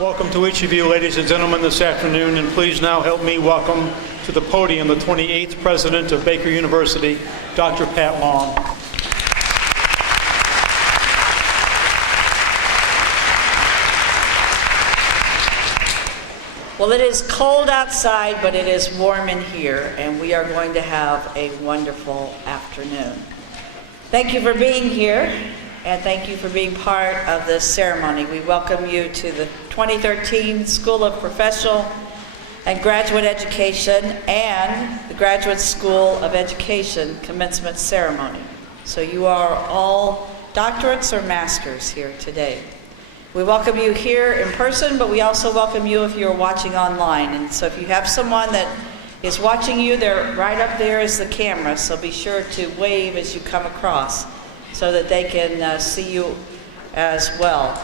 Welcome to each of you, ladies and gentlemen, this afternoon, and please now help me welcome to the podium the 28th President of Baker University, Dr. Pat Long. Well, it is cold outside, but it is warm in here, and we are going to have a wonderful afternoon. Thank you for being here, and thank you for being part of this ceremony. We welcome you to the 2013 School of Professional and Graduate Education and the Graduate School of Education Commencement Ceremony. So you are all doctorates or masters here today. We welcome you here in person, but we also welcome you if you're watching online. And so if you have someone that is watching you, they're right up there is the camera, so be sure to wave as you come across so that they can see you as well.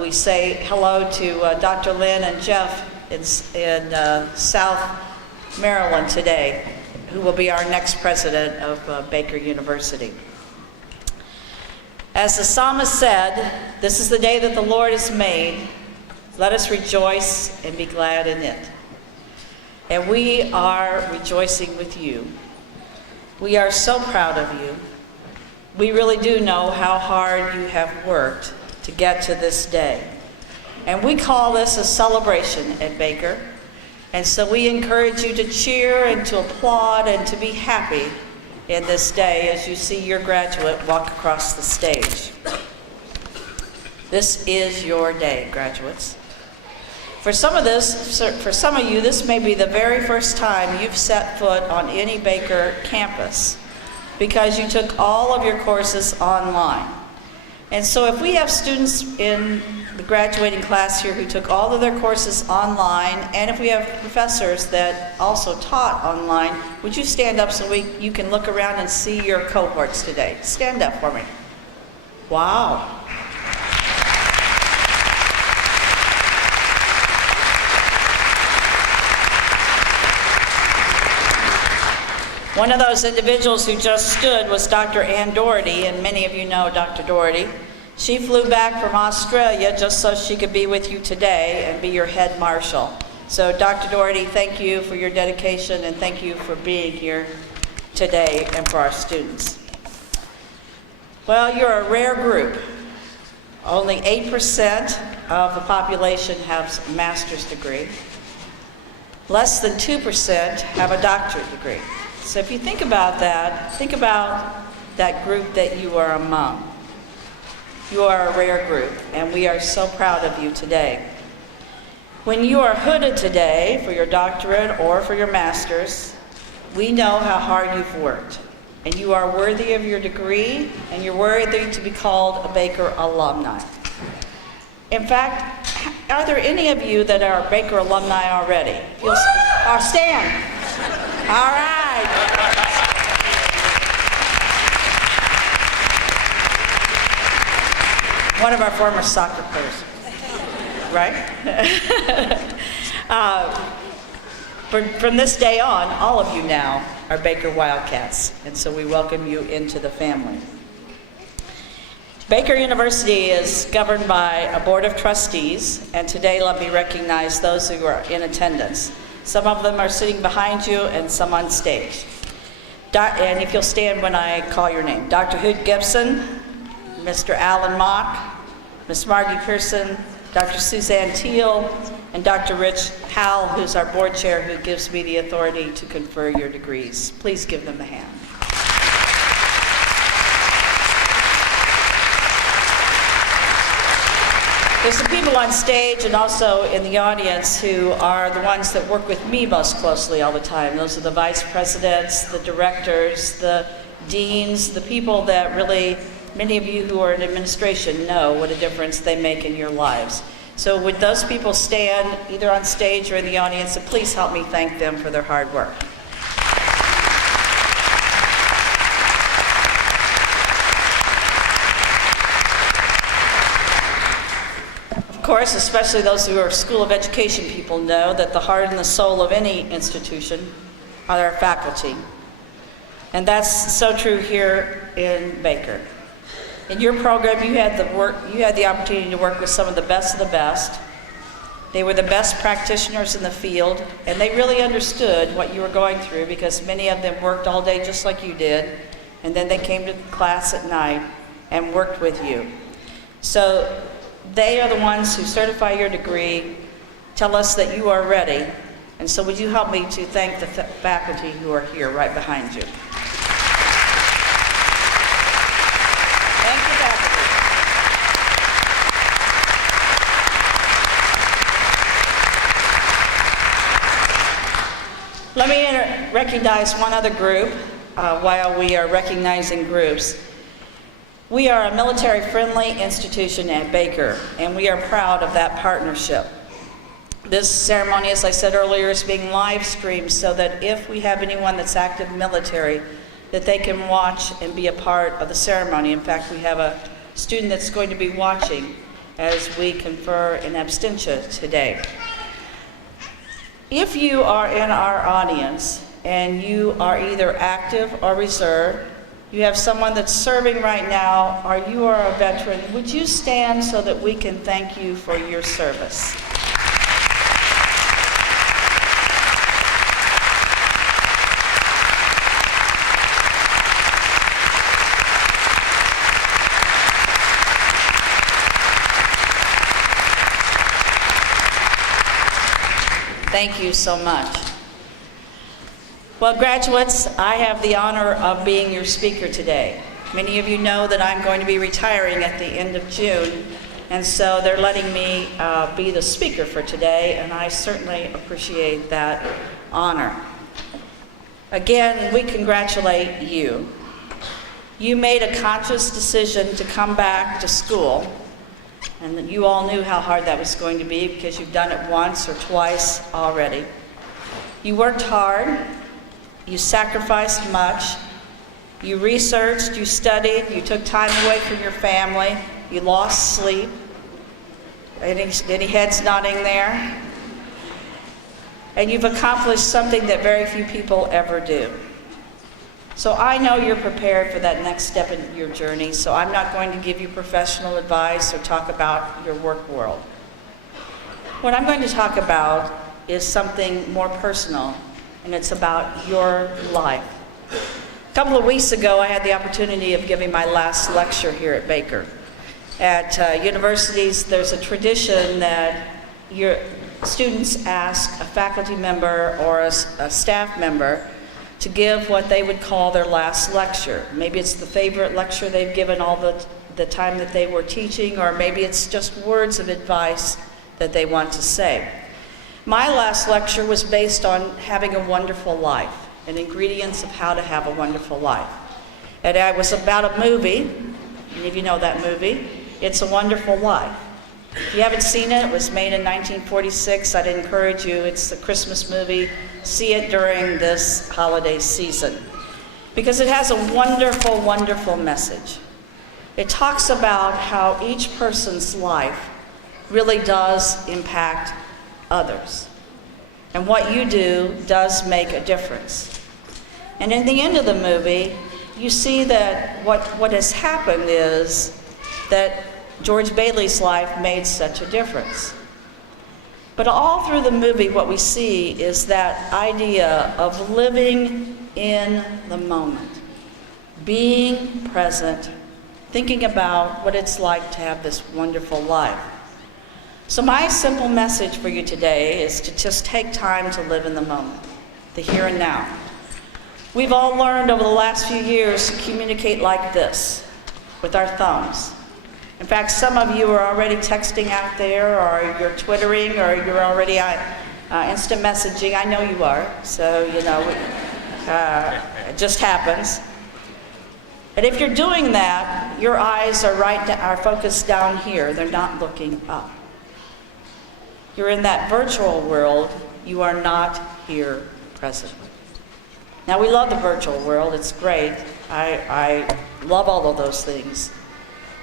We say hello to Dr. Lynn and Jeff in South Maryland today, who will be our next president of Baker University. As the psalmist said, "This is the day that the Lord has made. Let us rejoice and be glad in it." And we are rejoicing with you. We are so proud of you. We really do know how hard you have worked to get to this day. And we call this a celebration at Baker. And so we encourage you to cheer and to applaud and to be happy in this day as you see your graduate walk across the stage. This is your day, graduates. For some of you, this may be the very first time you've set foot on any Baker campus because you took all of your courses online. And so if we have students in the graduating class here who took all of their courses online, and if we have professors that also taught online, would you stand up so you can look around and see your cohorts today? Stand up for me. Wow. One of those individuals who just stood was Dr. Ann Doherty, and many of you know Dr. Doherty. She flew back from Australia just so she could be with you today and be your head marshal. So Dr. Doherty, thank you for your dedication and thank you for being here today and for our students. Well, you're a rare group. Only 8% of the population has a master's degree. Less than 2% have a doctorate degree. So if you think about that group that you are among. You are a rare group, and we are so proud of you today. When you are hooded today for your doctorate or for your master's, we know how hard you've worked, and you are worthy of your degree, and you're worthy to be called a Baker alumni. In fact, are there any of you that are Baker alumni already? Stand. All right. One of our former soccer players, right? From this day on, all of you now are Baker Wildcats, and so we welcome you into the family. Baker University is governed by a board of trustees, and today let me recognize those who are in attendance. Some of them are sitting behind you and some on stage. And if you'll stand when I call your name. Dr. Hood Gibson, Mr. Alan Mock, Ms. Margie Pearson, Dr. Suzanne Teal, and Dr. Rich Howell, who's our board chair, who gives me the authority to confer your degrees. Please give them a hand. There's some people on stage and also in the audience who are the ones that work with me most closely all the time. Those are the vice presidents, the directors, the deans, the people that really, many of you who are in administration know what a difference they make in your lives. So would those people stand either on stage or in the audience, and please help me thank them for their hard work. Of course, especially those who are School of Education people know that the heart and the soul of any institution are our faculty. And that's so true here in Baker. In your program, you had the opportunity to work with some of the best They were the best practitioners in the field, and they really understood what you were going through because many of them worked all day just like you did, and then they came to class at night and worked with you. So they are the ones who certify your degree, tell us that you are ready, and so would you help me to thank the faculty who are here right behind you. Thank you, faculty. Let me recognize one other group while we are recognizing groups. We are a military-friendly institution at Baker, and we are proud of that partnership. This ceremony, as I said earlier, is being live streamed so that if we have anyone that's active military, that they can watch and be a part of the ceremony. In fact, we have a student that's going to be watching as we confer in absentia today. If you are in our audience and you are either active or reserve, you have someone that's serving right now, or you are a veteran, would you stand so that we can thank you for your service? Thank you so much. Well, graduates, I have the honor of being your speaker today. Many of you know that I'm going to be retiring at the end of June, and so they're letting me be the speaker for today, and I certainly appreciate that honor. Again, we congratulate you. You made a conscious decision to come back to school, and you all knew how hard that was going to be because you've done it once or twice already. You worked hard. You sacrificed much. You researched, you studied, you took time away from your family, you lost sleep. Any heads nodding there? And you've accomplished something that very few people ever do. So I know you're prepared for that next step in your journey, so I'm not going to give you professional advice or talk about your work world. What I'm going to talk about is something more personal, and it's about your life. A couple of weeks ago, I had the opportunity of giving my last lecture here at Baker. At universities, there's a tradition that your students ask a faculty member or a staff member to give what they would call their last lecture. Maybe it's the favorite lecture they've given all the time that they were teaching, or maybe it's just words of advice that they want to say. My last lecture was based on having a wonderful life and ingredients of how to have a wonderful life. And it was about a movie. Many of you know that movie. It's a Wonderful Life. If you haven't seen it, it was made in 1946. I'd encourage you. It's a Christmas movie. See it during this holiday season because it has a wonderful, wonderful message. It talks about how each person's life really does impact others. And what you do does make a difference. And in the end of the movie, you see that what has happened is that George Bailey's life made such a difference. But all through the movie, what we see is that idea of living in the moment, being present, thinking about what it's like to have this wonderful life. So my simple message for you today is to just take time to live in the moment, the here and now. We've all learned over the last few years to communicate like this, with our thumbs. In fact, some of you are already texting out there, or you're twittering, or you're already instant messaging. I know you are, so you know, it just happens. And if you're doing that, your eyes are focused down here. They're not looking up. You're in that virtual world. You are not here present. Now, we love the virtual world. It's great. I love all of those things.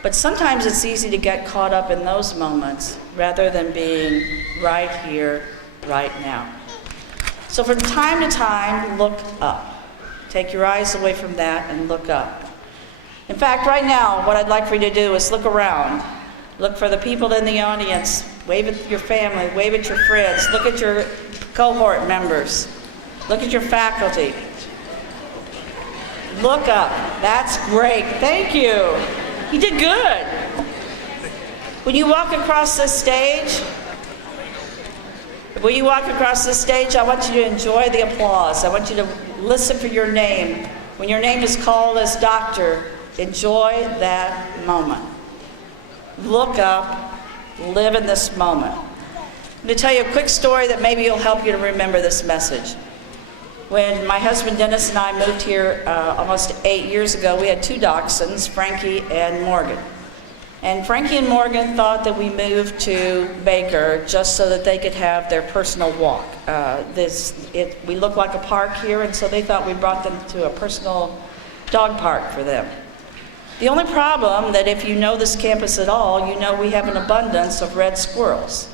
But sometimes it's easy to get caught up in those moments rather than being right here, right now. So from time to time, look up. Take your eyes away from that and look up. In fact, right now, what I'd like for you to do is look around. Look for the people in the audience Wave at your family, wave at your friends, look at your cohort members, look at your faculty. Look up. That's great. Thank you. You did good. When you walk across this stage, I want you to enjoy the applause. I want you to listen for your name. When your name is called as doctor, enjoy that moment. Look up, live in this moment. I'm going to tell you a quick story that maybe will help you to remember this message. When my husband Dennis and I moved here almost 8 years ago, we had 2 dachshunds, Frankie and Morgan. And Frankie and Morgan thought that we moved to Baker just so that they could have their personal walk. We look like a park here, and so they thought we brought them to a personal dog park for them. The only problem that if you know this campus at all, you know we have an abundance of red squirrels.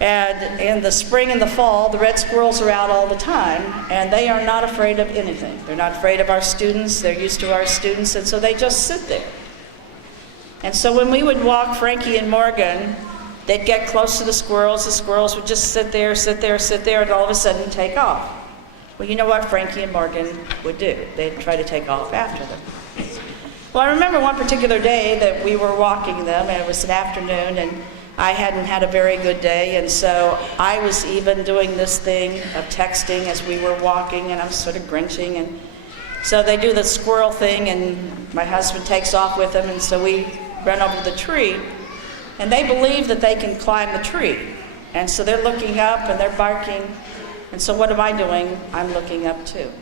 And in the spring and the fall, the red squirrels are out all the time, and they are not afraid of anything. They're not afraid of our students. They're used to our students, and so they just sit there. And so when we would walk Frankie and Morgan, they'd get close to the squirrels would just sit there, and all of a sudden take off. Well, you know what Frankie and Morgan would do? They'd try to take off after them. Well, I remember one particular day that we were walking them, and it was an afternoon, and I hadn't had a very good day, and so I was even doing this thing of texting as we were walking, and I was sort of grinching, and so they do the squirrel thing, and my husband takes off with them, and so we run over to the tree, and they believe that they can climb the tree, and so they're looking up, and they're barking, and so what am I doing? I'm looking up too.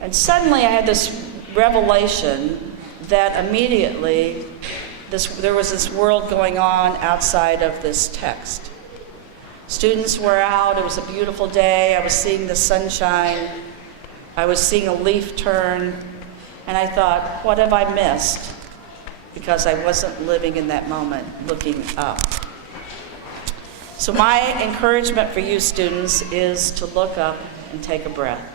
And suddenly I had this revelation that immediately there was this world going on outside of this text. Students were out, it was a beautiful day, I was seeing the sunshine, I was seeing a leaf turn, and I thought, what have I missed? Because I wasn't living in that moment, looking up. So my encouragement for you students is to look up and take a breath.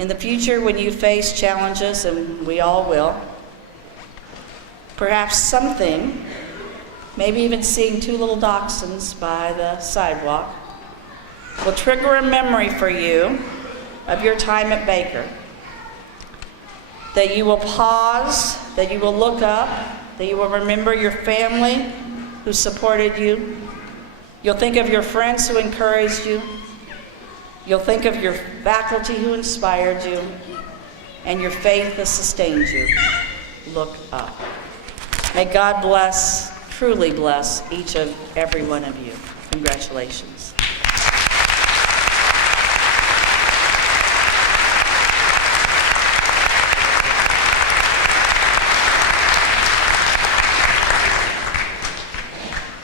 In the future, when you face challenges, and we all will, perhaps something, maybe even seeing 2 little dachshunds by the sidewalk, will trigger a memory for you of your time at Baker. That you will pause, that you will look up, that you will remember your family who supported you. You'll think of your friends who encouraged you. You'll think of your faculty who inspired you, and your faith that sustained you. Look up. May God bless, truly bless, each of every one of you. Congratulations.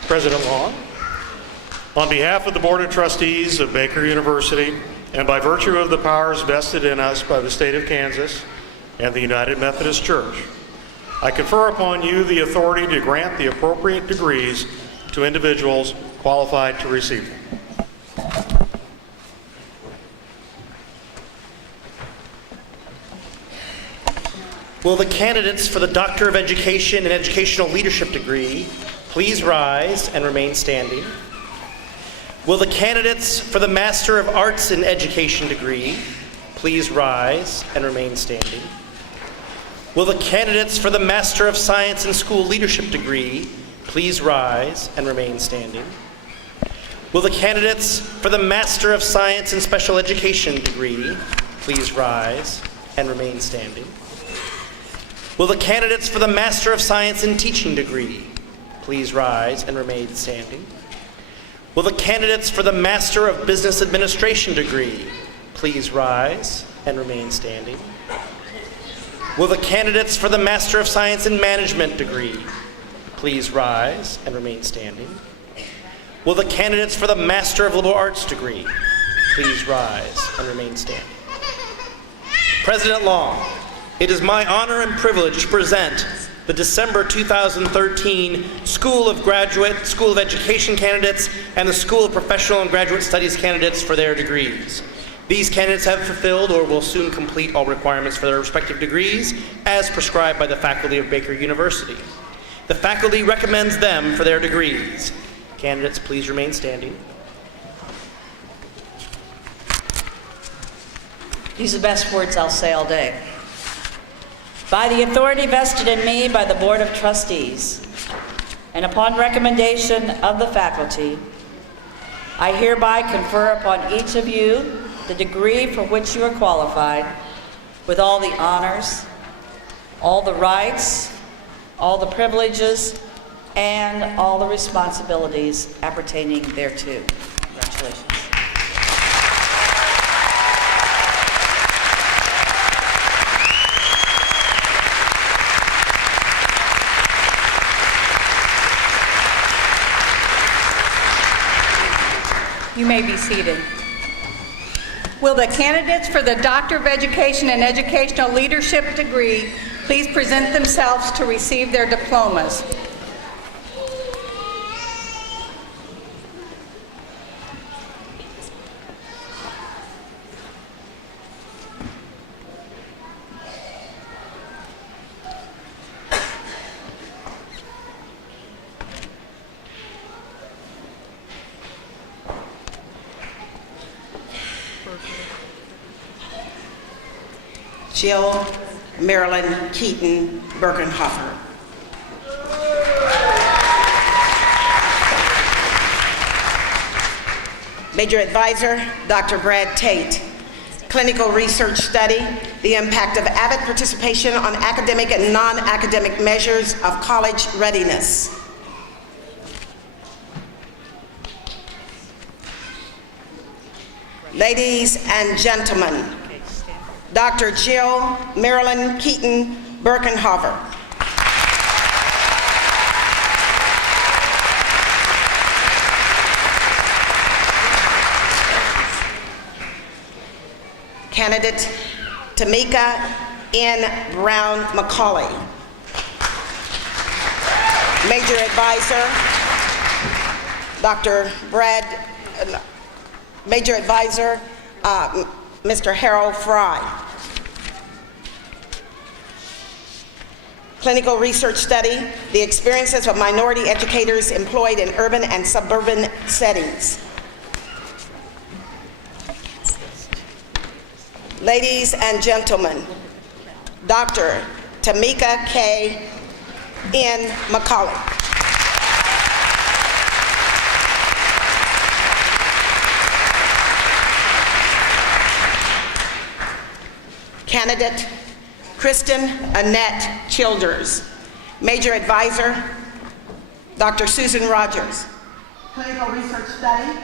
President Long, on behalf of the Board of Trustees of Baker University, and by virtue of the powers vested in us by the state of Kansas and the United Methodist Church, I confer upon you the authority to grant the appropriate degrees to individuals qualified to receive them. Will the candidates for the Doctor of Education and Educational Leadership degree please rise and remain standing? Will the candidates for the Master of Arts in Education degree please rise and remain standing? Will the candidates for the Master of Science in School Leadership degree please rise and remain standing? Will the candidates for the Master of Science in Special Education degree please rise and remain standing? Will the candidates for the Master of Science in Teaching degree please rise and remain standing? Will the candidates for the Master of Business Administration degree please rise and remain standing? Will the candidates for the Master of Science in Management degree please rise and remain standing? Will the candidates for the Master of Liberal Arts degree please rise and remain standing? President Long, it is my honor and privilege to present the December 2013 School of Education candidates and the School of Professional and Graduate Studies candidates for their degrees. These candidates have fulfilled or will soon complete all requirements for their respective degrees as prescribed by the faculty of Baker University. The faculty recommends them for their degrees. Candidates, please remain standing. These are the best words I'll say all day. By the authority vested in me by the Board of Trustees, and upon recommendation of the faculty, I hereby confer upon each of you the degree for which you are qualified, with all the honors, all the rights, all the privileges, and all the responsibilities appertaining thereto. Congratulations. You may be seated. Will the candidates for the Doctor of Education and Educational Leadership degree please present themselves to receive their diplomas? Jill Marilyn Keaton Birkenhofer. Major Advisor, Dr. Brad Tate. Clinical Research Study, the impact of avid participation on academic and non-academic measures of college readiness. Ladies and gentlemen, Dr. Jill Marilyn Keaton Birkenhofer. Candidate Tamika N. Brown McCauley. Major Advisor, Major Advisor, Mr. Harold Fry. Clinical Research Study, the experiences of minority educators employed in urban and suburban settings. Ladies and gentlemen, Dr. Tamika K. N. McCauley. Candidate Kristen Annette Childers. Major Advisor, Dr. Susan Rogers. Clinical Research Study,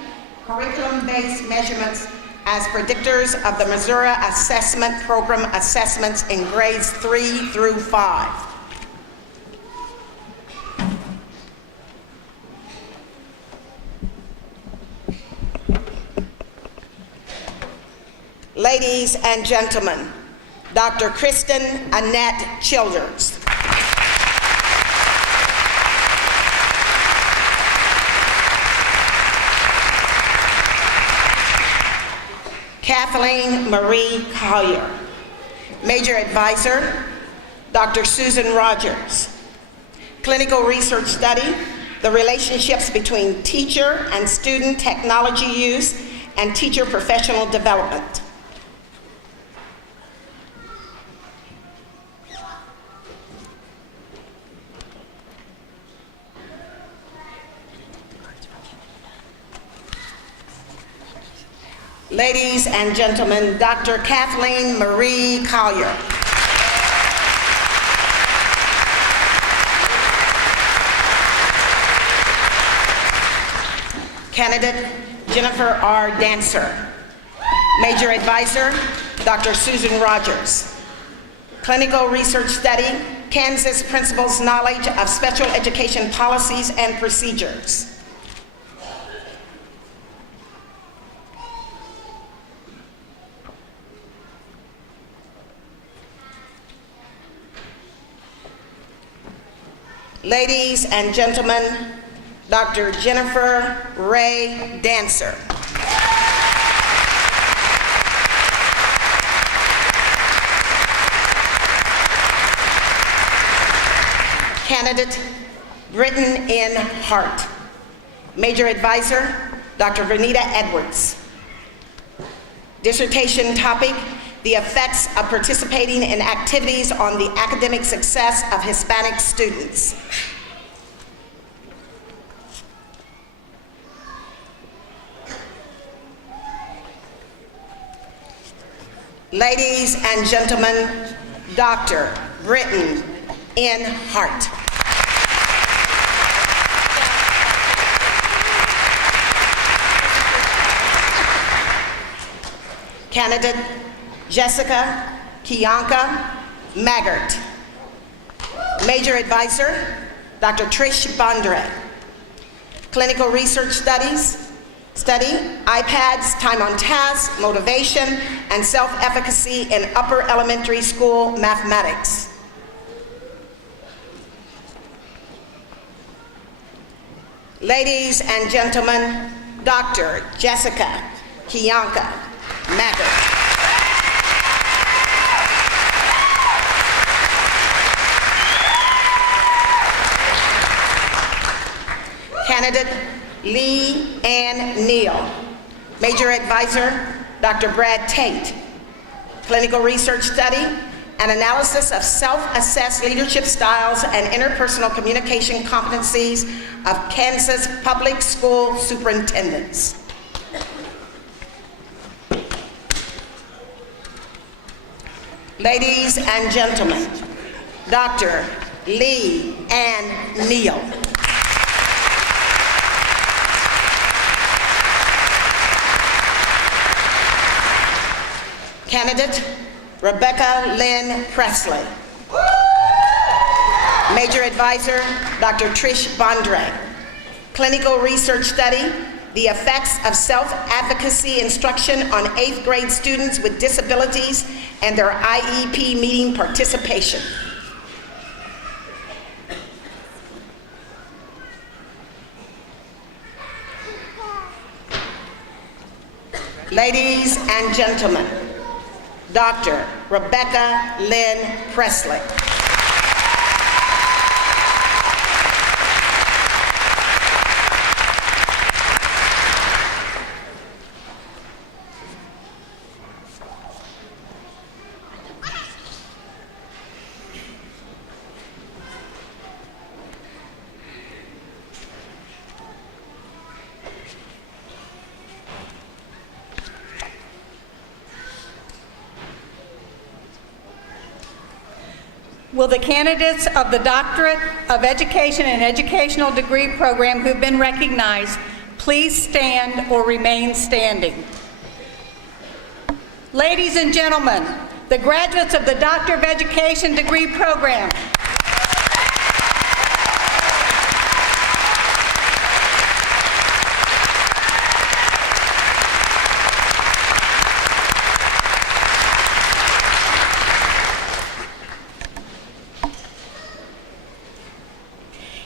curriculum-based measurements as predictors of the Missouri Assessment Program assessments in grades 3 through 5. Ladies and gentlemen, Dr. Kristen Annette Childers. Kathleen Marie Collier. Major Advisor, Dr. Susan Rogers. Clinical Research Study, the relationships between teacher and student technology use and teacher professional development. Ladies and gentlemen, Dr. Kathleen Marie Collier. Candidate Jennifer R. Dancer. Major Advisor, Dr. Susan Rogers. Clinical Research Study, Kansas Principals' Knowledge of Special Education Policies and Procedures. Ladies and gentlemen, Dr. Jennifer Ray Dancer. Candidate Written in Heart. Major Advisor, Dr. Vernita Edwards. Dissertation topic, the effects of participating in activities on the academic success of Hispanic students. Ladies and gentlemen, Dr. Written in Heart. Candidate Jessica Kiyanka Maggart. Major Advisor, Dr. Trish Bondre. Clinical Research Study, iPads, time on task, motivation, and self-efficacy in upper elementary school mathematics. Ladies and gentlemen, Dr. Jessica Kiyanka Maggart. Candidate Lee Ann Neal. Major Advisor, Dr. Brad Tate. Clinical Research Study, an analysis of self-assessed leadership styles and interpersonal communication competencies of Kansas public school superintendents. Ladies and gentlemen, Dr. Lee Ann Neal. Candidate Rebecca Lynn Presley. Major Advisor, Dr. Trish Bondre. Clinical Research Study, the effects of self-advocacy instruction on 8th grade students with disabilities and their IEP meeting participation. Ladies and gentlemen, Dr. Rebecca Lynn Presley. Will the candidates of the Doctorate of Education and Educational Degree Program who've been recognized please stand or remain standing? Ladies and gentlemen, the graduates of the Doctor of Education Degree Program.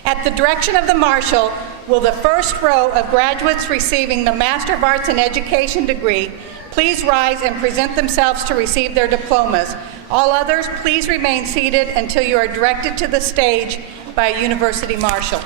At the direction of the Marshal, will the first row of graduates receiving the Master of Arts in Education degree please rise and present themselves to receive their diplomas. All others, please remain seated until you are directed to the stage by a University Marshal.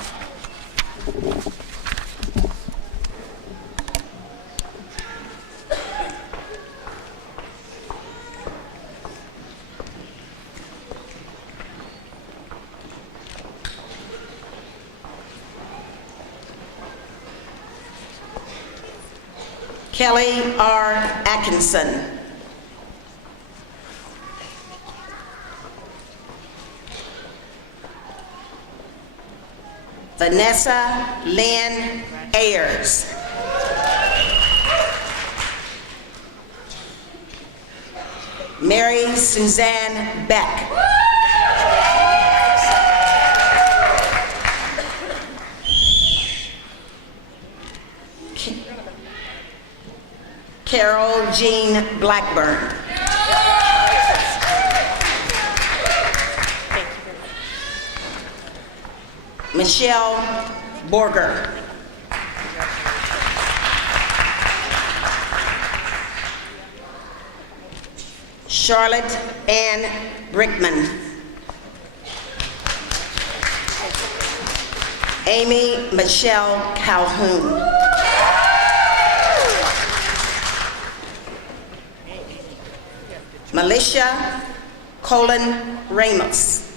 Kelly R. Atkinson. Vanessa Lynn Ayers. Mary Suzanne Beck. Carol Jean Blackburn. Michelle Borger. Charlotte Ann Brickman. Amy Michelle Calhoun. Militia Colin Ramos.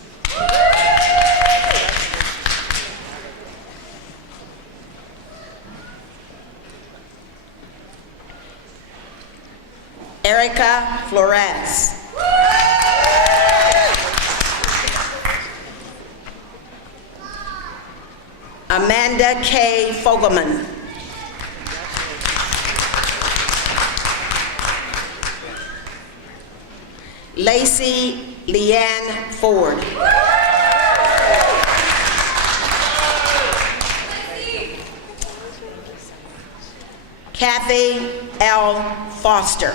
Erica Flores. Amanda K. Fogelman. Lacey Leanne Ford. Kathy L. Foster.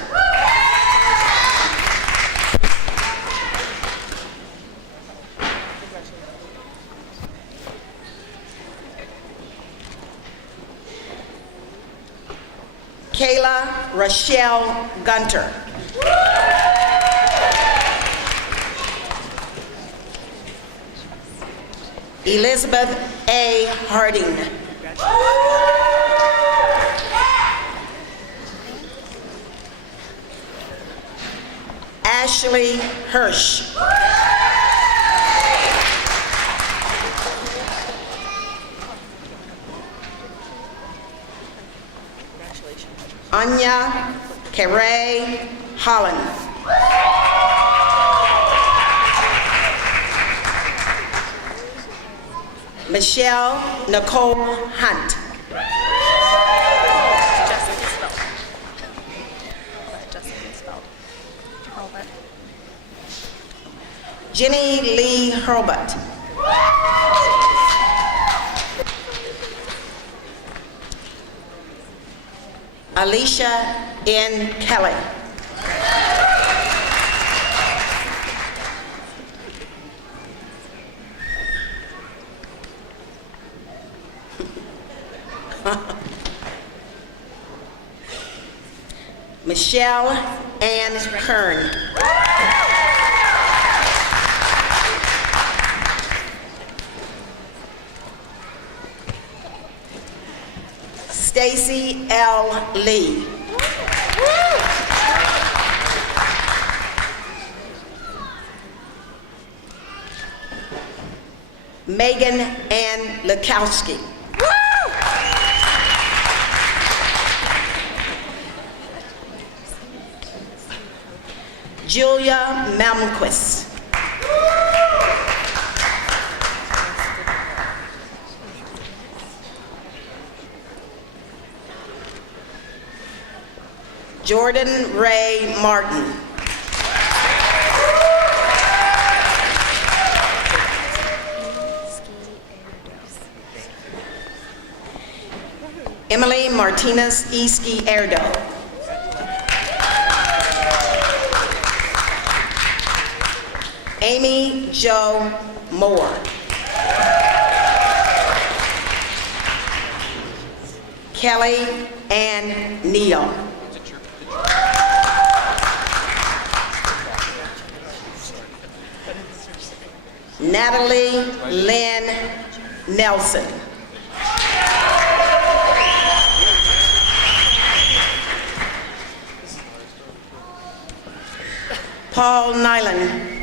Kayla Rochelle Gunter. Elizabeth A. Harding. Ashley Hirsch. Anya Carey Holland. Michelle Nicole Hunt. Jenny Lee Hurlbut. Alicia N. Kelly. Michelle Ann Kern. Stacy L. Lee. Megan Ann Lukowski. Julia Malmquist. Jordan Ray Martin. Emily Martinez Eski Erdo. Amy Jo Moore. Kelly Ann Neal. Natalie Lynn Nelson. Paul Nyland.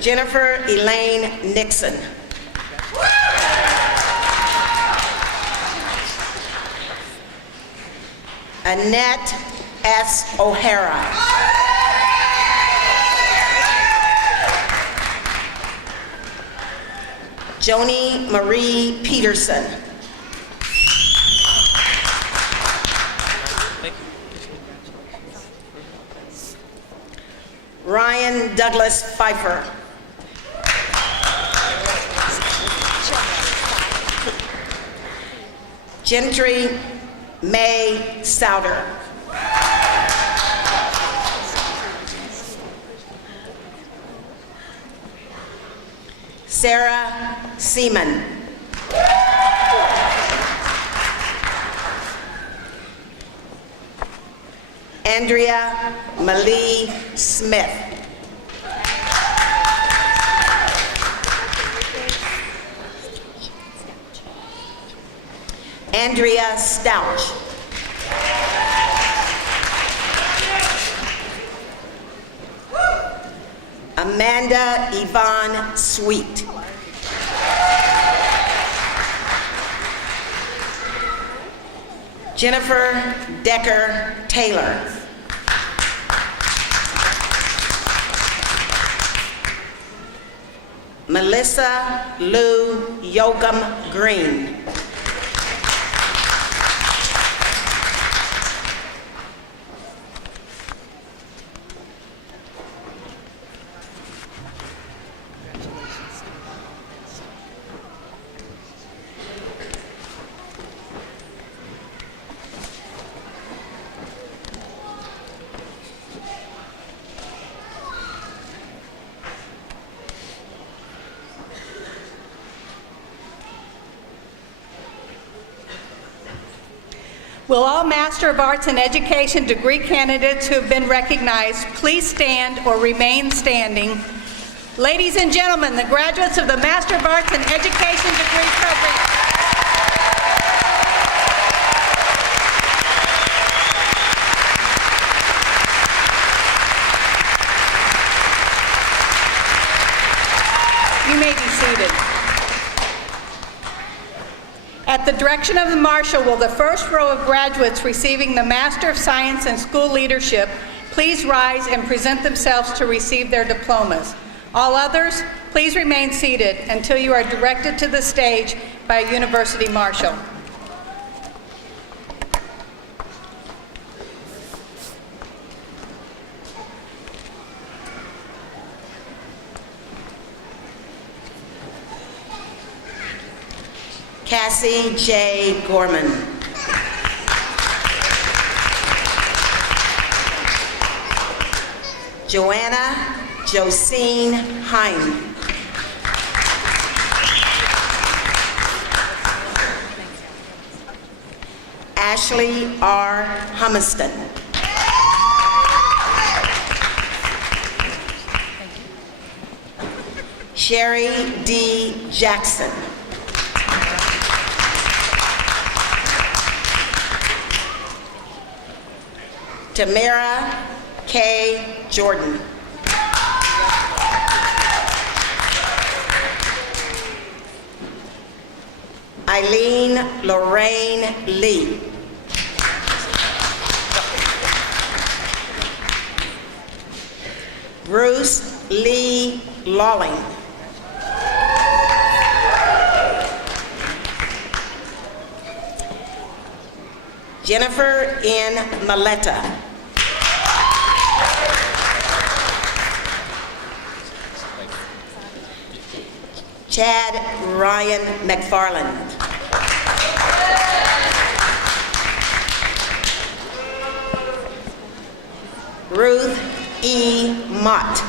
Jennifer Elaine Nixon. Annette S. O'Hara. Joni Marie Peterson. Ryan Douglas Pfeiffer. Gentry May Souter. Sarah Seaman. Andrea Malie Smith. Andrea Stouch. Amanda Yvonne Sweet. Jennifer Decker Taylor. Melissa Lou Yoakum Green. Will all Master of Arts in Education degree candidates who have been recognized please stand or remain standing? Ladies and gentlemen, the graduates of the Master of Arts in Education degree program. You may be seated. At the direction of the Marshal, will the first row of graduates receiving the Master of Science in School Leadership please rise and present themselves to receive their diplomas? All others, please remain seated until you are directed to the stage by a University Marshal. Cassie J. Gorman. Joanna Josine Hine. Ashley R. Humiston. Sherry D. Jackson. Tamara K. Jordan. Eileen Lorraine Lee. Bruce Lee Lawling. Jennifer N. Maletta. Chad Ryan McFarland. Ruth E. Mott.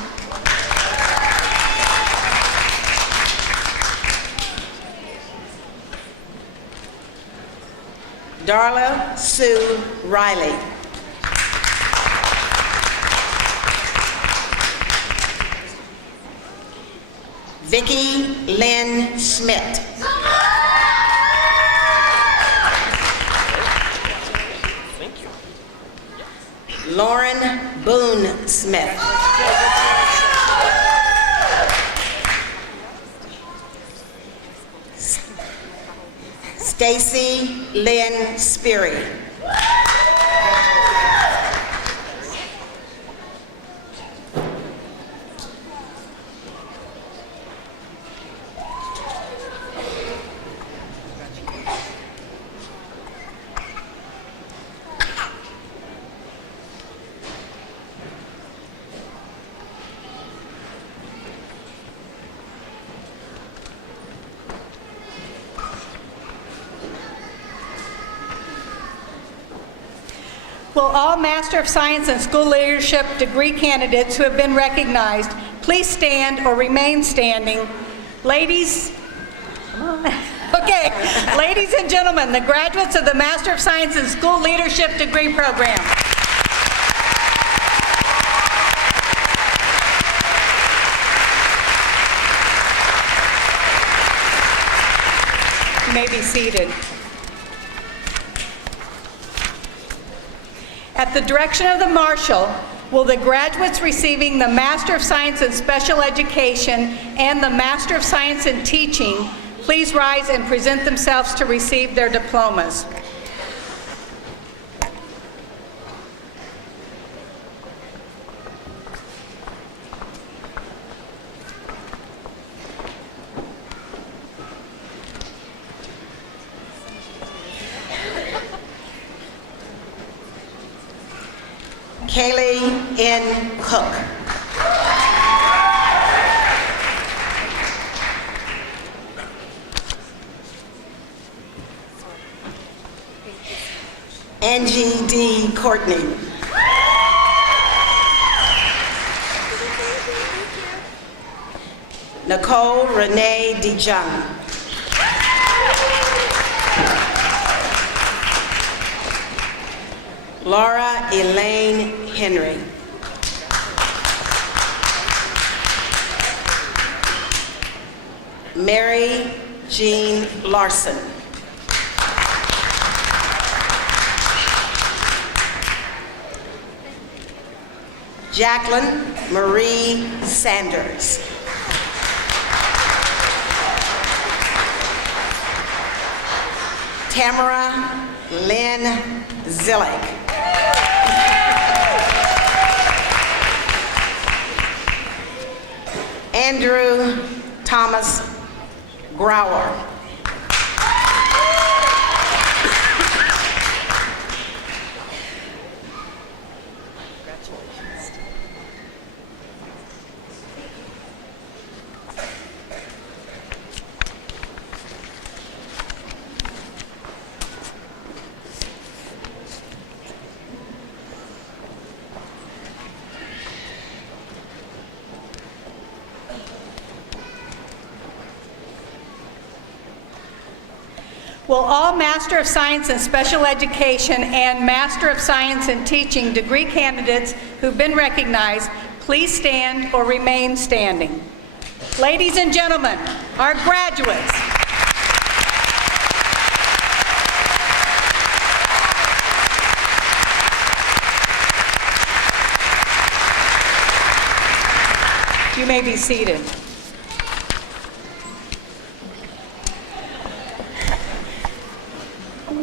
Darla Sue Riley. Vicki Lynn Schmidt. Lauren Boone Smith. Stacy Lynn Speary. Will all Master of Science in School Leadership degree candidates who have been recognized please stand or remain standing? Ladies, come on. Okay, ladies and gentlemen, the graduates of the Master of Science in School Leadership degree program. may be seated. At the direction of the Marshal, will the graduates receiving the Master of Science in Special Education and the Master of Science in Teaching please rise and present themselves to receive their diplomas? Kaylee N. Cook. Angie D. Courtney. Nicole Renee DeJong. Laura Elaine Henry. Mary Jean Larson. Jacqueline Marie Sanders. Tamara Lynn Zillick. Andrew Thomas Grauer. Will all Master of Science in Special Education and Master of Science in Teaching degree candidates who've been recognized please stand or remain standing? Ladies and gentlemen, our graduates. You may be seated.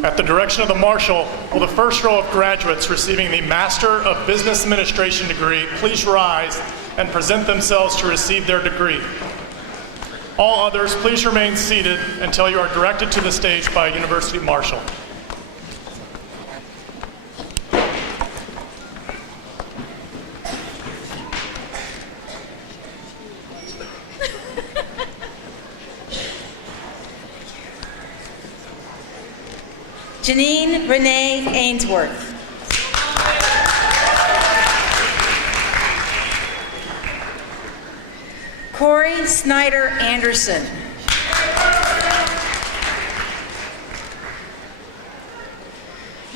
At the direction of the Marshal, will the first row of graduates receiving the Master of Business Administration degree please rise and present themselves to receive their degree? All others, please remain seated until you are directed to the stage by a University Marshal. Janine Renee Ainsworth. Corey Snyder Anderson.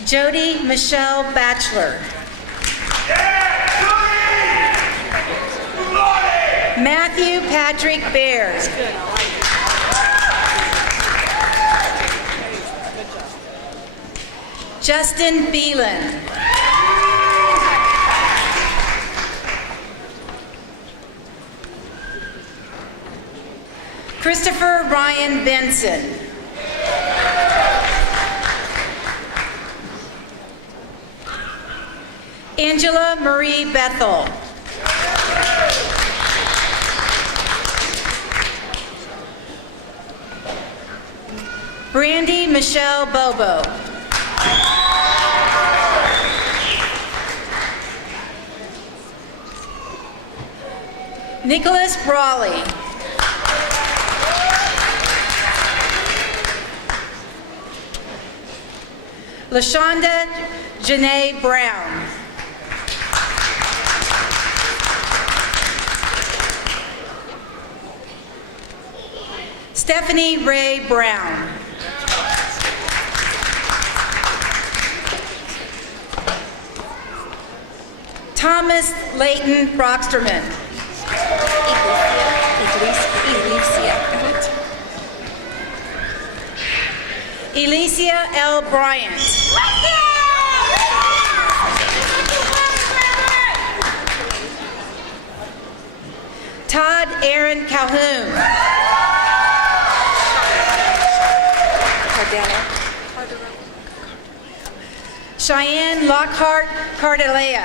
Jody Michelle Batchelor. Matthew Patrick Bears. Justin Beelan. Christopher Ryan Benson. Angela Marie Bethel. Brandy Michelle Bobo. Nicholas Brawley. LaShonda Janae Brown. Stephanie Ray Brown. Thomas Layton Brocksterman. Alicia L. Bryant. Todd Aaron Calhoun. Cheyenne Lockhart Cardalea.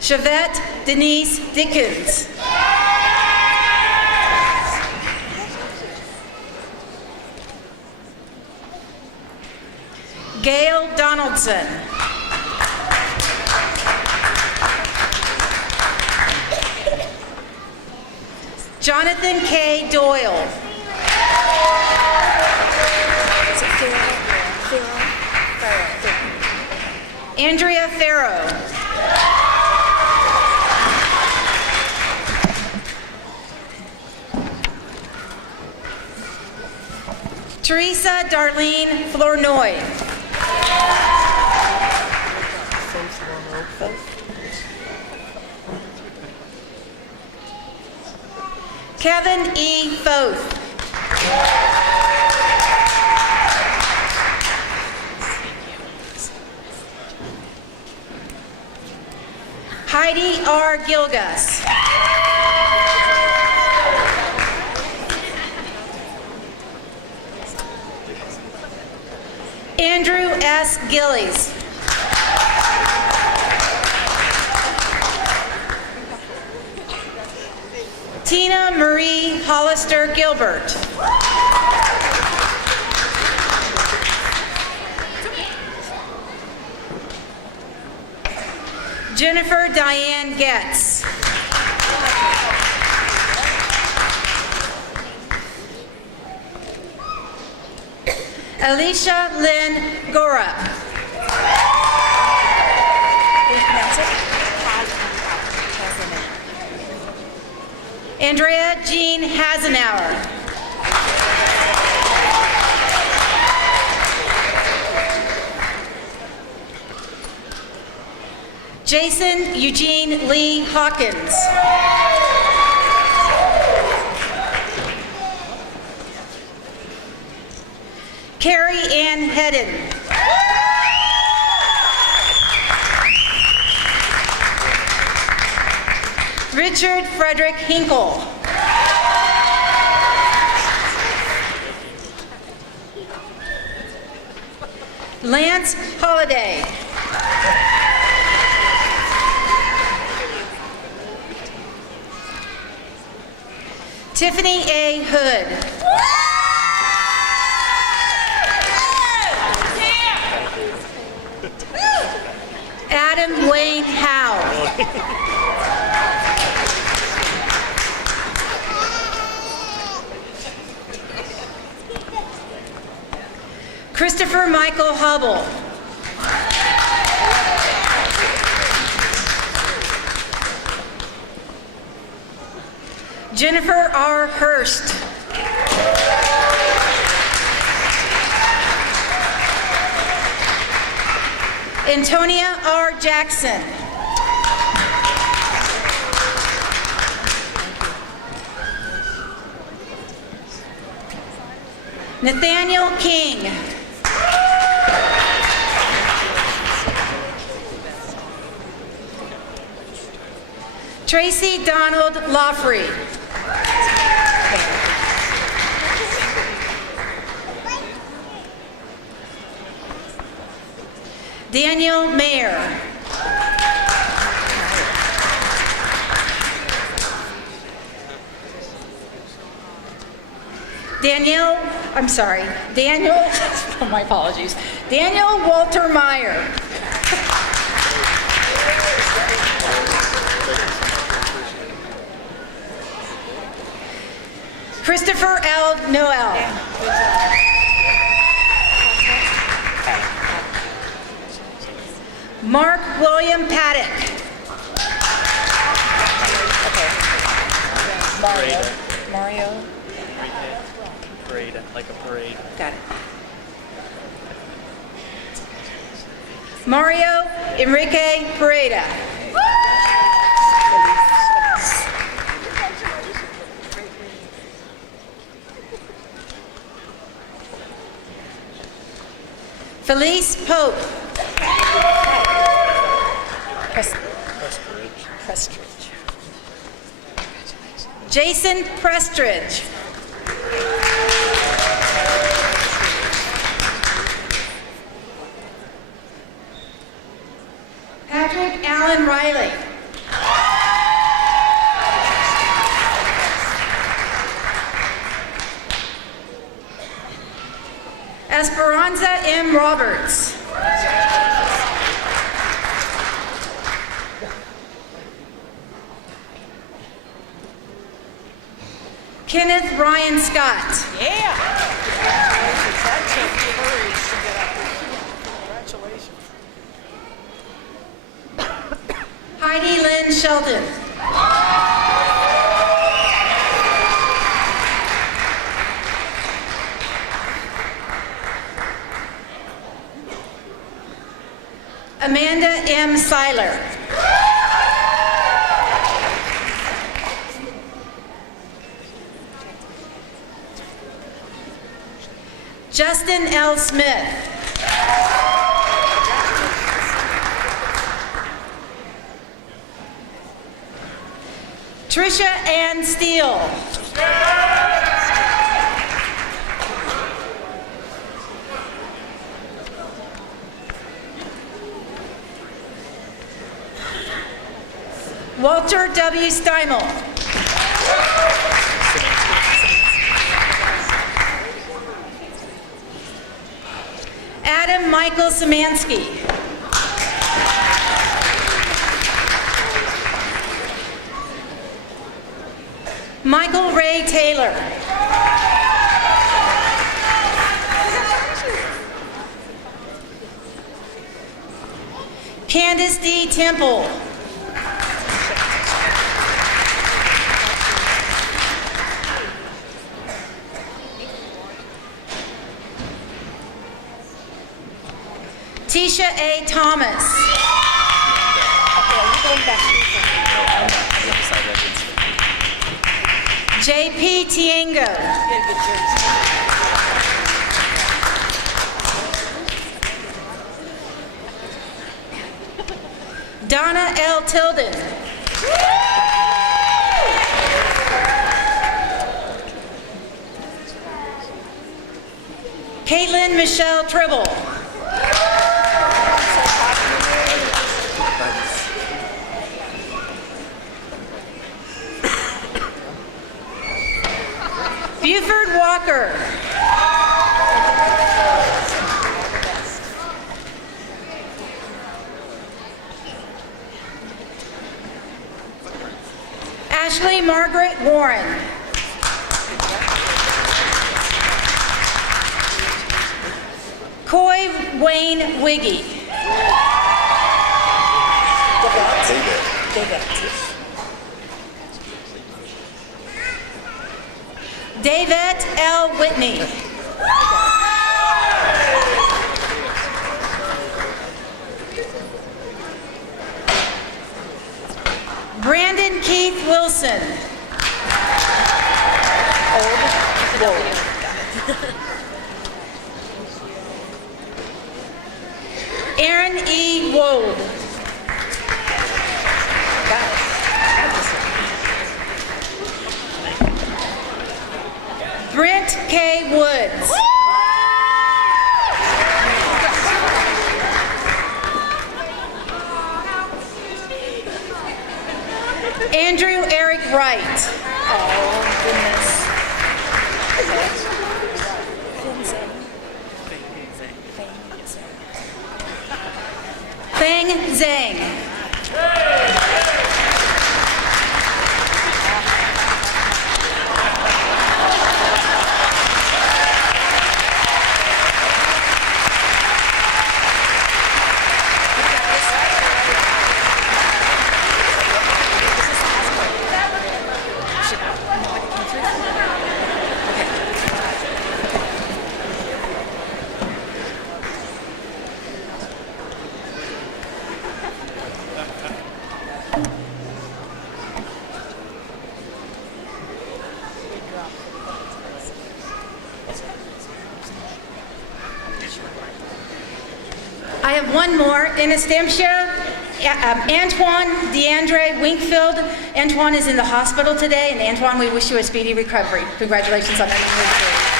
Chavette Denise Dickens. Gail Donaldson. Jonathan K. Doyle. Andrea Farrow. Teresa Darlene Flournoy. Kevin E. Foth. Heidi R. Gilgus. Andrew S. Gillies. Tina Marie Hollister Gilbert. Jennifer Diane Getz. Alicia Lynn Gorup. Andrea Jean Hasenauer. Jason Eugene Lee Hawkins. Carrie Ann Hedden. Richard Frederick Hinkle. Lance Holliday. Tiffany A. Hood. Adam Wayne Howe. Christopher Michael Hubble. Jennifer R. Hurst. Antonia R. Jackson. Nathaniel King. Tracy Donald Lawfrey. Daniel Mayer. Daniel, my apologies. Daniel Walter Meyer. Christopher L. Noel. Mark William Paddock. Mario. Parade, like a parade. Got it. Mario Enrique Pareda. Felice Pope. Prestridge. Jason Prestridge. Patrick Allen Riley. Esperanza M. Roberts. Kenneth Ryan Scott. Heidi Lynn Sheldon. Amanda M. Seiler. Justin L. Smith. Trisha Ann Steele. Walter W. Steimel. Adam Michael Szymanski. Michael Ray Taylor. Candace D. Temple. Tisha A. Thomas. J.P. Tiengo. Donna L. Tilden. Caitlin Michelle Tribble. Buford Walker. Ashley Margaret Warren. Coy Wayne Wiggy. David L. Whitney. Brandon Keith Wilson. Aaron E. Wold. Brent K. Woods. Andrew Eric Wright. Oh, goodness. Feng Zhang. in Estemtia, Antoine DeAndre Winkfield. Antoine is in the hospital today, and Antoine, we wish you a speedy recovery. Congratulations on that.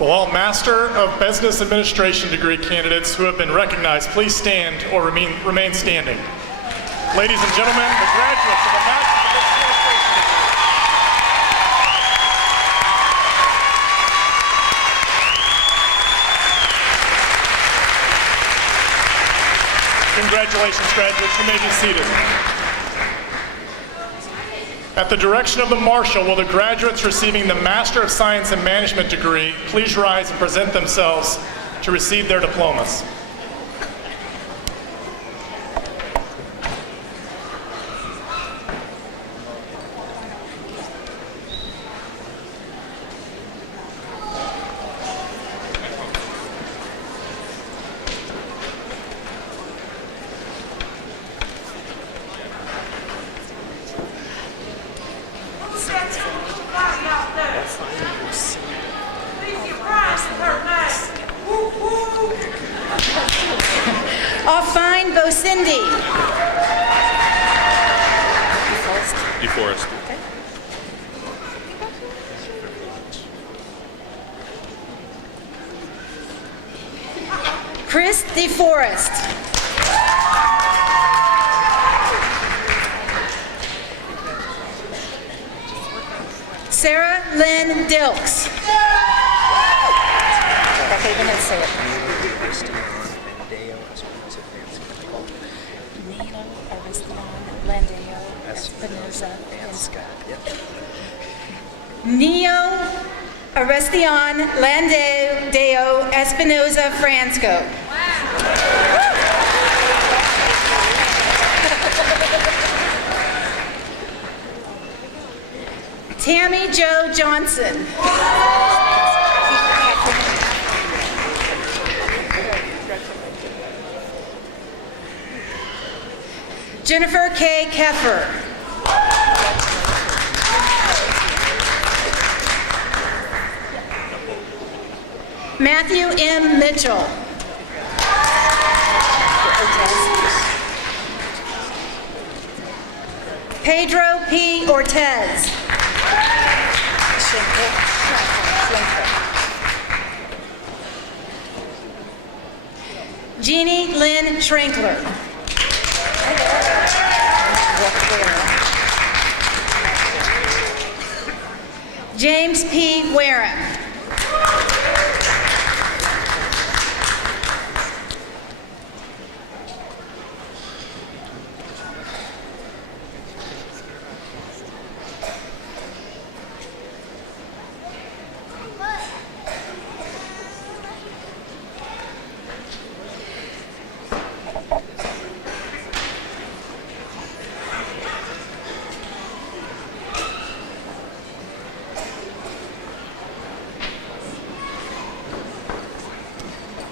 Will all Master of Business Administration degree candidates who have been recognized please stand or remain standing. Ladies and gentlemen, the graduates of the Master of Business Administration degree. Congratulations, graduates. You may be seated. At the direction of the Marshal, will the graduates receiving the Master of Science in Management degree please rise and present themselves to receive their diplomas. Offine Bosindi. DeForest. Chris DeForest. Sarah Lynn Dilks. Okay, then let's say it. Neo Arrestion Landeo Espinoza Fransco. Tammy Jo Johnson. Jennifer K. Keffer. Matthew M. Mitchell. Pedro P. Ortez. Jeannie Lynn Schrankler. James P. Warren.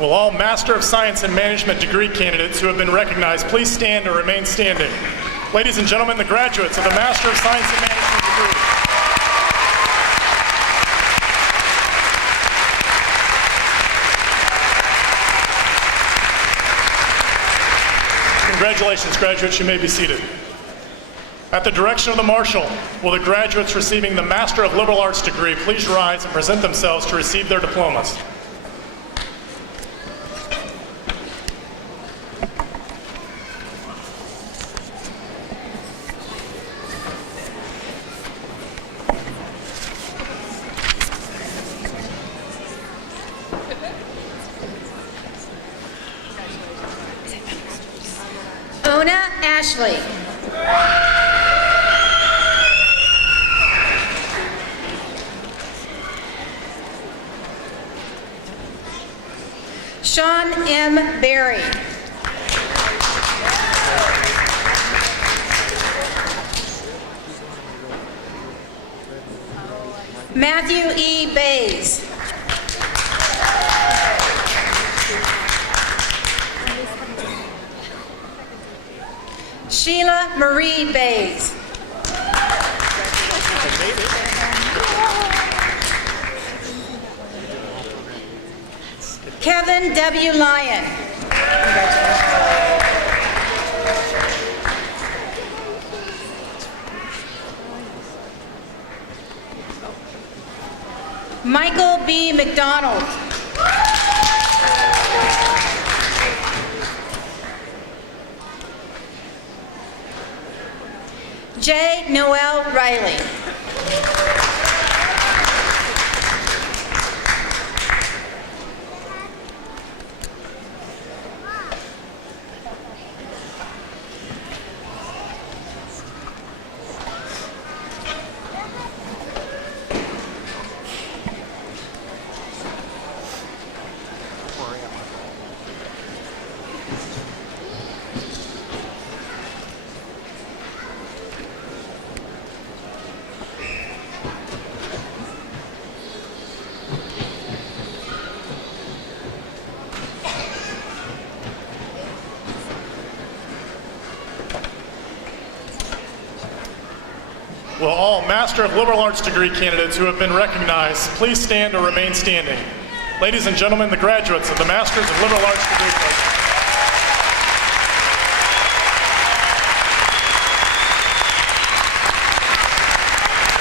Will all Master of Science in Management degree candidates who have been recognized please stand or remain standing. Ladies and gentlemen, the graduates of the Master of Science in Management degree. Congratulations, graduates. You may be seated. At the direction of the Marshal, will the graduates receiving the Master of Liberal Arts degree please rise and present themselves to receive their diplomas. Ona Ashley. Sean M. Berry. Matthew E. Bays. Sheila Marie Bays. Kevin W. Lyon. Michael B. McDonald. J. Noel Riley. Will all Master of Liberal Arts degree candidates who have been recognized please stand or remain standing? Ladies and gentlemen, the graduates of the Masters of Liberal Arts degree program.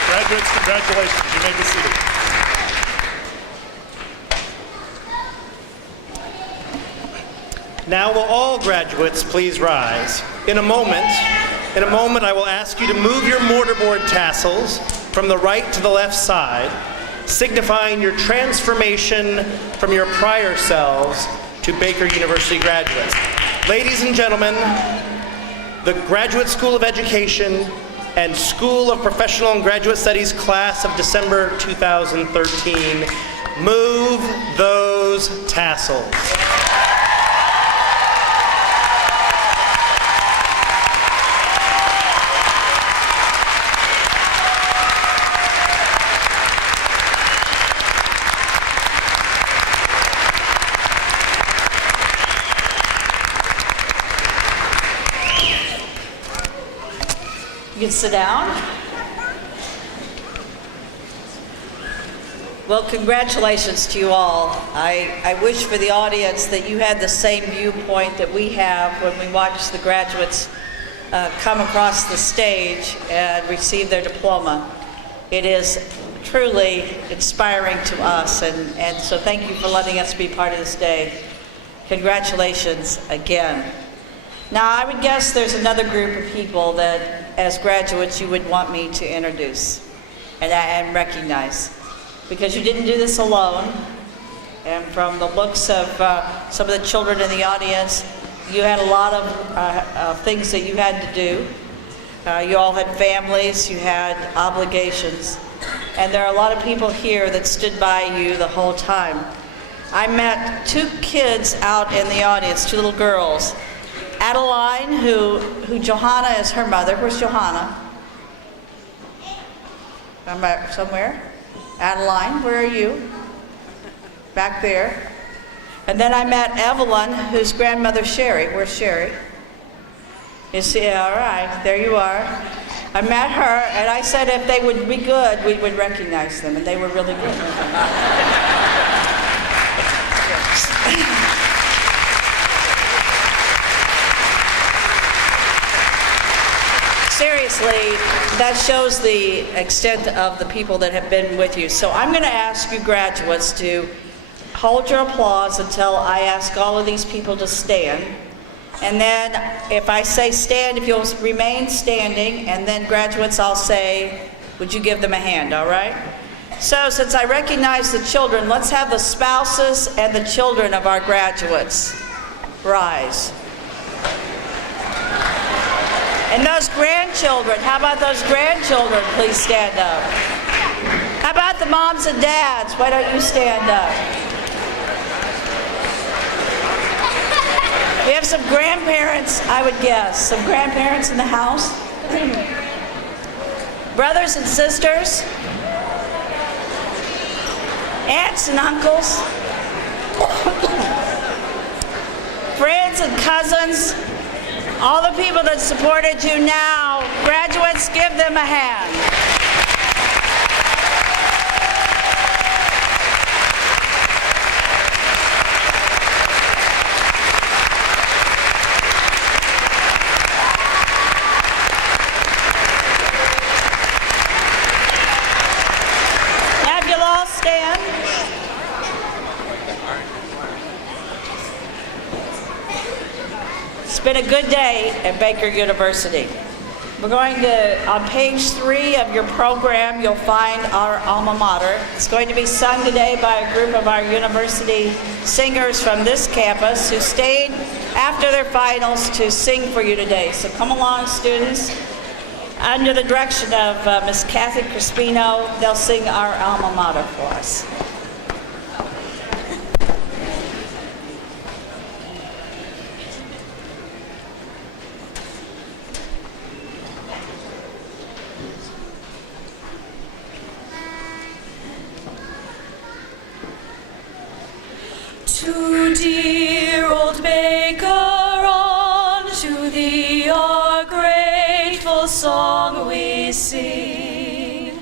Graduates, congratulations. You may be seated. Now will all graduates please rise? In a moment, I will ask you to move your mortarboard tassels from the right to the left side, signifying your transformation from your prior selves to Baker University graduates. Ladies and gentlemen, the Graduate School of Education and School of Professional and Graduate Studies class of December 2013, move those tassels. You can sit down. Well, congratulations to you all. I wish for the audience that you had the same viewpoint that we have when we watch the graduates come across the stage and receive their diploma. It is truly inspiring to us, and so thank you for letting us be part of this day. Congratulations again. Now, I would guess there's another group of people that, as graduates, you would want me to introduce and recognize, because you didn't do this alone. And from the looks of some of the children in the audience, you had a lot of things that you had to do. You all had families, you had obligations, and there are a lot of people here that stood by you the whole time. I met two kids out in the audience, two little girls. Adeline, who Johanna is her mother. Where's Johanna? Somewhere? Adeline, where are you? Back there. And then I met Evelyn, whose grandmother Sherry. Where's Sherry? Is she all right? There you are. I met her, and I said if they would be good, we would recognize them, and they were really good. Seriously, that shows the extent of the people that have been with you. So I'm going to ask you graduates to hold your applause until I ask all of these people to stand. And then if I say stand, if you'll remain standing, and then graduates, I'll say, would you give them a hand, all right? So since I recognize the children, let's have the spouses and the children of our graduates rise. And those grandchildren, how about those grandchildren, please stand up. How about the moms and dads? Why don't you stand up? We have some grandparents, I would guess. Some grandparents in the house. Brothers and sisters. Aunts and uncles. Friends and cousins. All the people that supported you now, graduates, give them a hand. been a good day at Baker University. We're going to, on page 3 of your program, you'll find our alma mater. It's going to be sung today by a group of our university singers from this campus who stayed after their finals to sing for you today. So come along, students. Under the direction of Miss Kathy Crispino, they'll sing our alma mater for us. To dear old Baker, on to thee our grateful song we sing.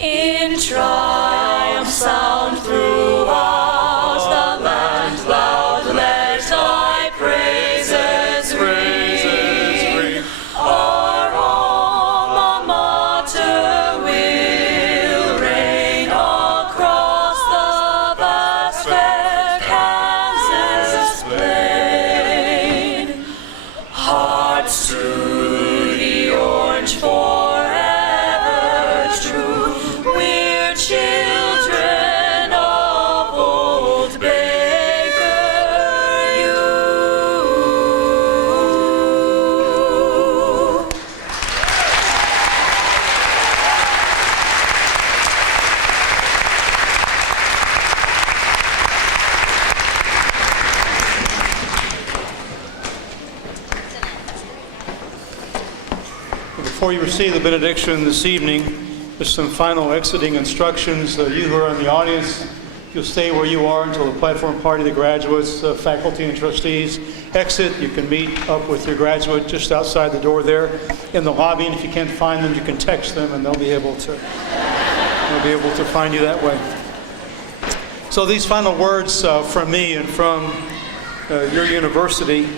In triumph sound throughout the land, loud let thy praises ring. Our alma mater will reign across the vast fair Kansas plain. Hearts to the orange forever true. We're children of old Baker U. Before you receive the benediction this evening, there's some final exiting instructions. You who are in the audience, you'll stay where you are until the platform party, the graduates, faculty, and trustees exit. You can meet up with your graduate just outside the door there in the lobby, and if you can't find them, you can text them, and they'll be able to find you that way. So these final words from me and from your university,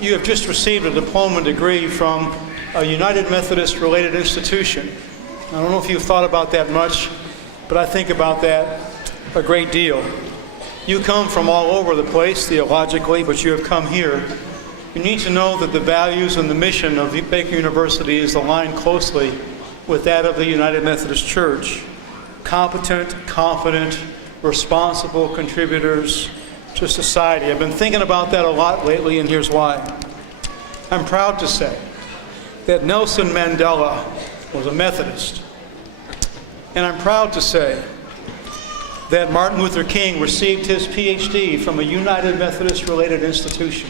you have just received a diploma degree from a United Methodist related institution. I don't know if you've thought about that much, but I think about that a great deal. You come from all over the place theologically, but you have come here. You need to know that the values and the mission of Baker University is aligned closely with that of the United Methodist Church. Competent, confident, responsible contributors to society. I've been thinking about that a lot lately, and here's why. I'm proud to say that Nelson Mandela was a Methodist. And I'm proud to say that Martin Luther King received his PhD from a United Methodist related institution.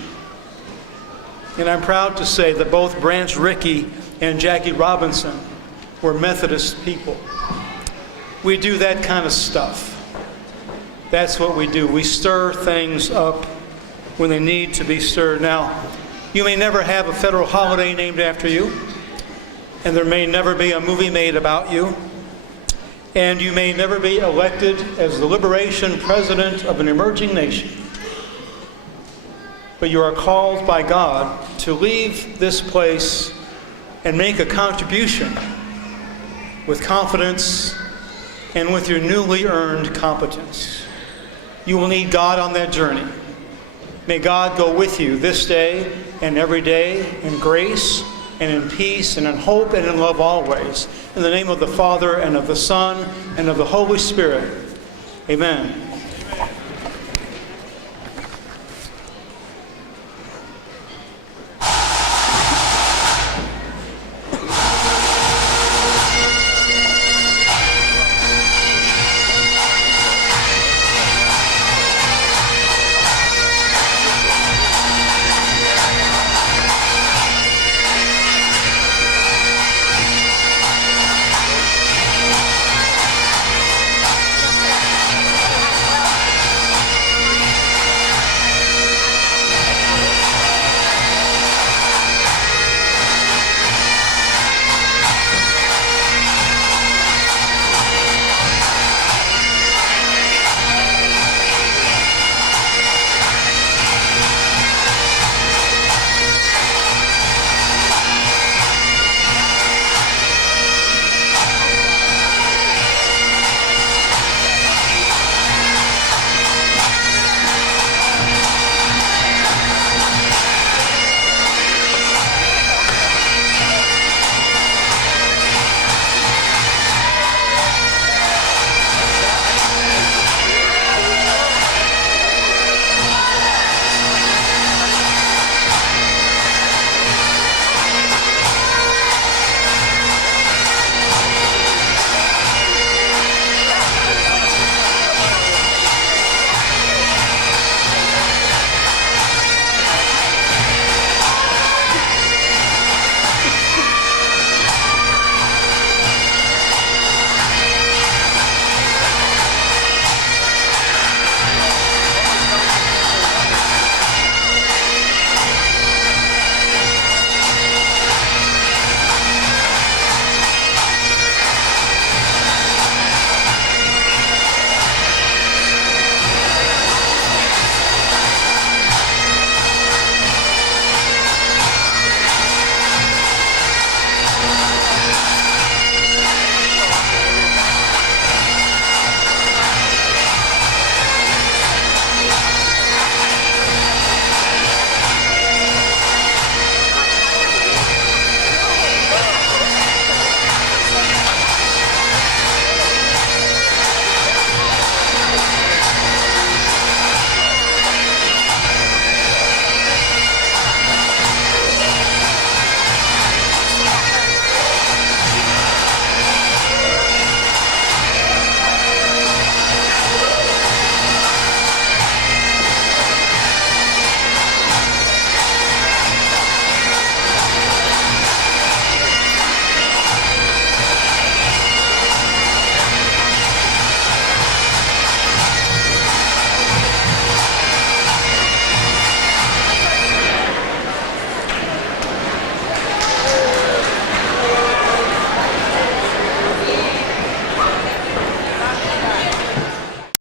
And I'm proud to say that both Branch Rickey and Jackie Robinson were Methodist people. We do that kind of stuff. That's what we do. We stir things up when they need to be stirred. Now, you may never have a federal holiday named after you, and there may never be a movie made about you, and you may never be elected as the liberation president of an emerging nation. But you are called by God to leave this place and make a contribution with confidence and with your newly earned competence. You will need God on that journey. May God go with you this day and every day in grace and in peace and in hope and in love always. In the name of the Father and of the Son and of the Holy Spirit. Amen.